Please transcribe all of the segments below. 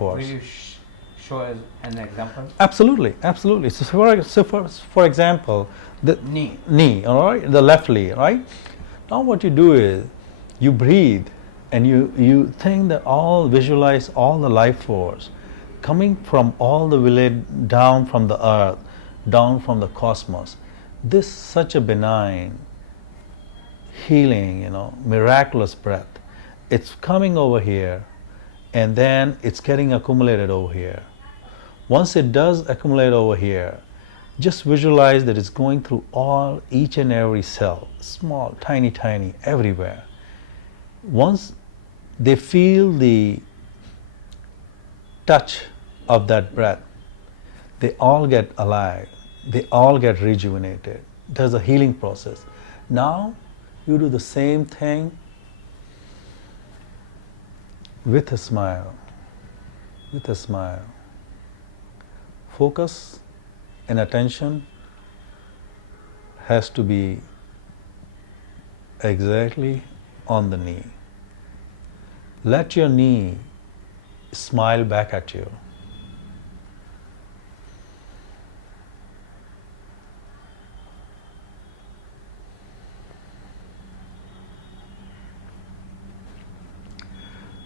Will force. you show us an example? Absolutely, absolutely. For example, the Knee. all right, the left knee, right? Now what you do is you breathe and you think that visualize all the life force coming from all the village down from the earth, down from the cosmos. This such a benign, healing, miraculous breath. It's coming over here and then it's getting accumulated over here. Once it does accumulate over here, just visualize that it's going through each and every cell, small, tiny, everywhere. Once they feel the touch of that breath, they all get alive, they all get rejuvenated. There's a healing process. Now you do the same thing with a smile, with a smile. Focus and attention has to be exactly on the knee. Let your knee smile back at you.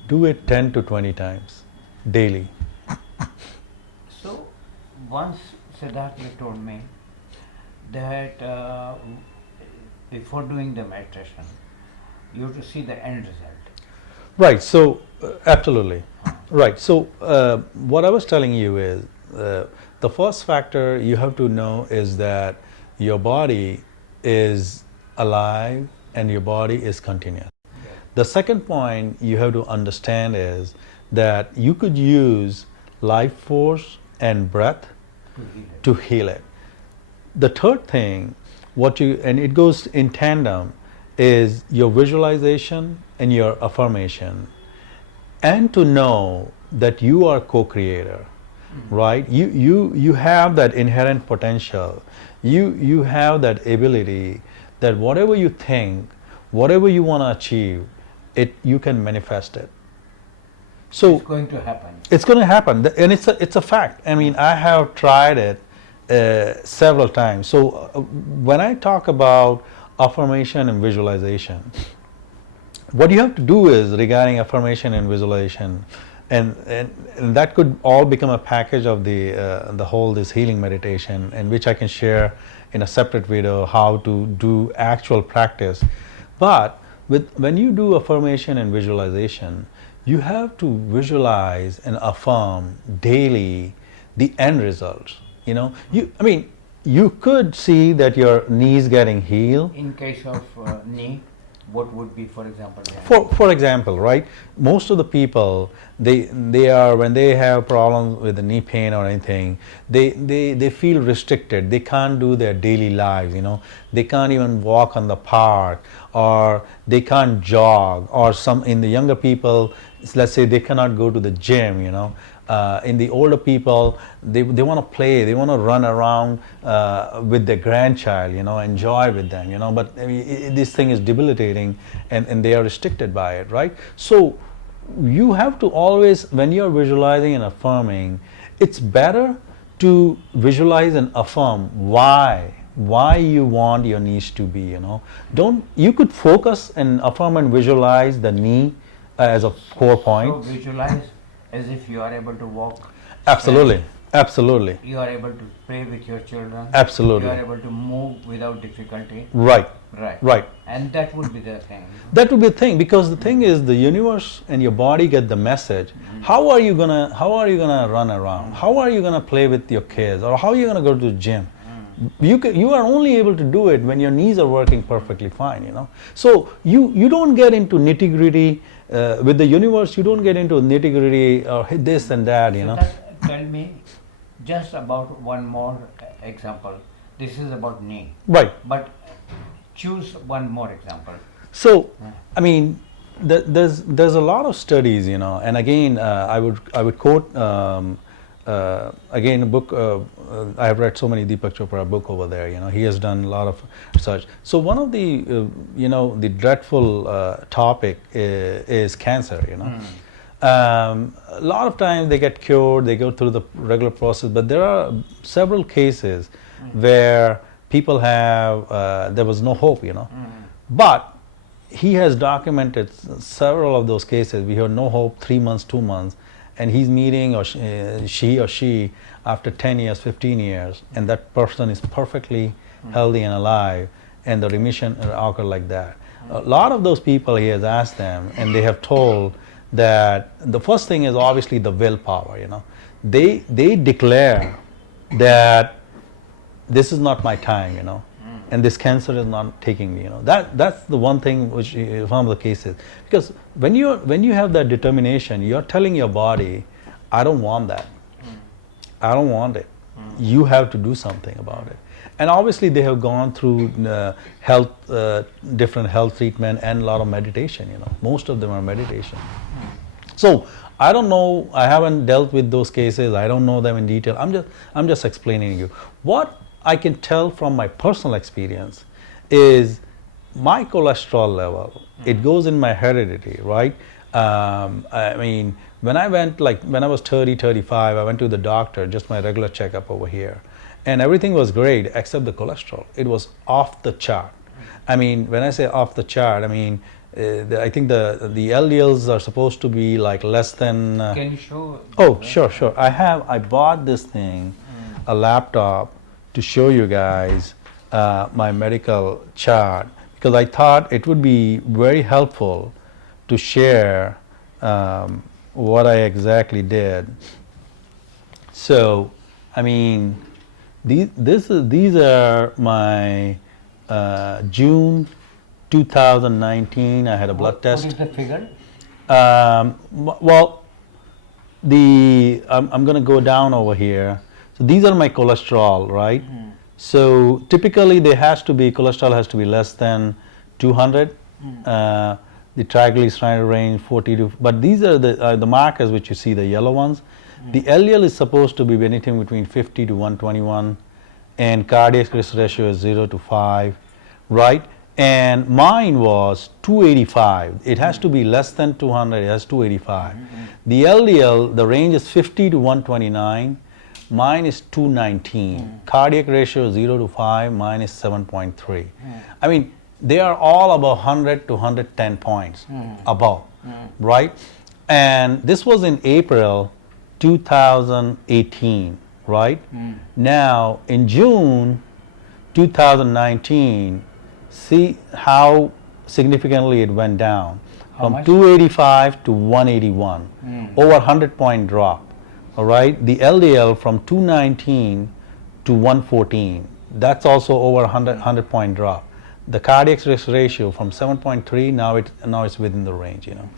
Do it 10 to 20 times daily. So, once Siddhartha told me that before doing the meditation, you have to see the end result. Right, so absolutely. Right, so what I was telling you is the first factor you have to know is that your body is alive and your body is continuous. The second point you have to understand is that you could use life force and breath to heal it. The third thing, and it goes in tandem, is your visualization and your affirmation, and to know that you are co-creator, right? You have that inherent potential. You have that ability that whatever you think, whatever you want to achieve, you can manifest it. So it's going to happen. It's going to happen, and it's a fact. I mean, I have tried it several times. So when I talk about affirmation and visualization, what you have to do is regarding affirmation and visualization, and that could all become a package of the whole this healing meditation, and which I can share in a separate video how to do actual practice. But when you do affirmation and visualization, you have to visualize and affirm daily the end results. You could see that your knee is getting healed. In case of knee, what would be, for example? For example, right? Most of the people, they are, when they have problems with the knee pain or anything, they feel restricted. They can't do their daily lives. They can't even walk on the park, or they can't jog, or in the younger people, let's say they cannot go to the gym. In the older people, they want to play, they want to run around with their grandchild, enjoy with them, but this thing is debilitating, and they are restricted by it, right? So you have to always, when you're visualizing and affirming, it's better to visualize and affirm why you want your knees to be. You could focus and affirm and visualize the knee as a core point. So visualize as if you are able to walk. Absolutely. Absolutely. You are able to play with your children. Absolutely. You are able to move without difficulty. Right. Right. And that would be the thing. That would be the thing, because the thing is, the universe and your body get the message. How are you gonna run around? How are you gonna play with your kids? Or how are you gonna go to the gym? You are only able to do it when your knees are working perfectly fine. So you don't get into nitty gritty with the universe. You don't get into nitty gritty or this and that. Tell me just about one more example. This is about knee. Right. But choose one more example. So, I mean, there's a lot of studies, and again, I would quote again a book. I have read so many Deepak Chopra book over there. He has done a lot of research. So one of the the dreadful topic is cancer. A lot of times they get cured, they go through the regular process, but there are several cases where people have, there was no hope, you know. But he has documented several of those cases. We have no hope, 3 months, 2 months, and he's meeting or she after 10 years, 15 years, and that person is perfectly healthy and alive, and the remission occur like that. A lot of those people, he has asked them, and they have told that the first thing is obviously the willpower, you know. They declare that this is not my time, you know, and this cancer is not taking me, you know. That's the one thing which is one of the cases, because when you have that determination, you're telling your body, I don't want that, I don't want it. You have to do something about it. And obviously they have gone through different health treatment and a lot of meditation, you know. Most of them are meditation. So I don't know, I haven't dealt with those cases, I don't know them in detail. I'm just explaining to you. What I can tell from my personal experience is my cholesterol level, it goes in my heredity, right? I mean, when I was 30, 35, I went to the doctor, just my regular checkup over here. And everything was great except the cholesterol. It was off the chart. I mean, when I say off the chart, I mean, I think the LDLs are supposed to be like less than. Can you show? Oh, sure. I bought this thing, a laptop, to show you guys my medical chart, because I thought it would be very helpful to share what I exactly did. So, I mean, these are my June 2019. I had a blood test. What is the figure? Well, I'm going to go down over here. So these are my cholesterol, right? So typically cholesterol has to be less than 200. The triglyceride range 40 to, but these are the markers which you see, the yellow ones. The LDL is supposed to be anything between 50 to 121, and cardiac risk ratio is 0 to 5, right? And mine was 285. It has to be less than 200, it has 285. The LDL, the range is 50 to 129. Mine is 219. Cardiac ratio 0 to 5, mine is 7.3. I mean, they are all above 100 to 110 points above, right? And this was in April 2018, right? Now, in June 2019, see how significantly it went down from 285 to 181, over 100-point drop. All right, the LDL from 219 to 114, that's also over 100-point drop. The cardiac risk ratio from 7.3, now it's within the range, you know.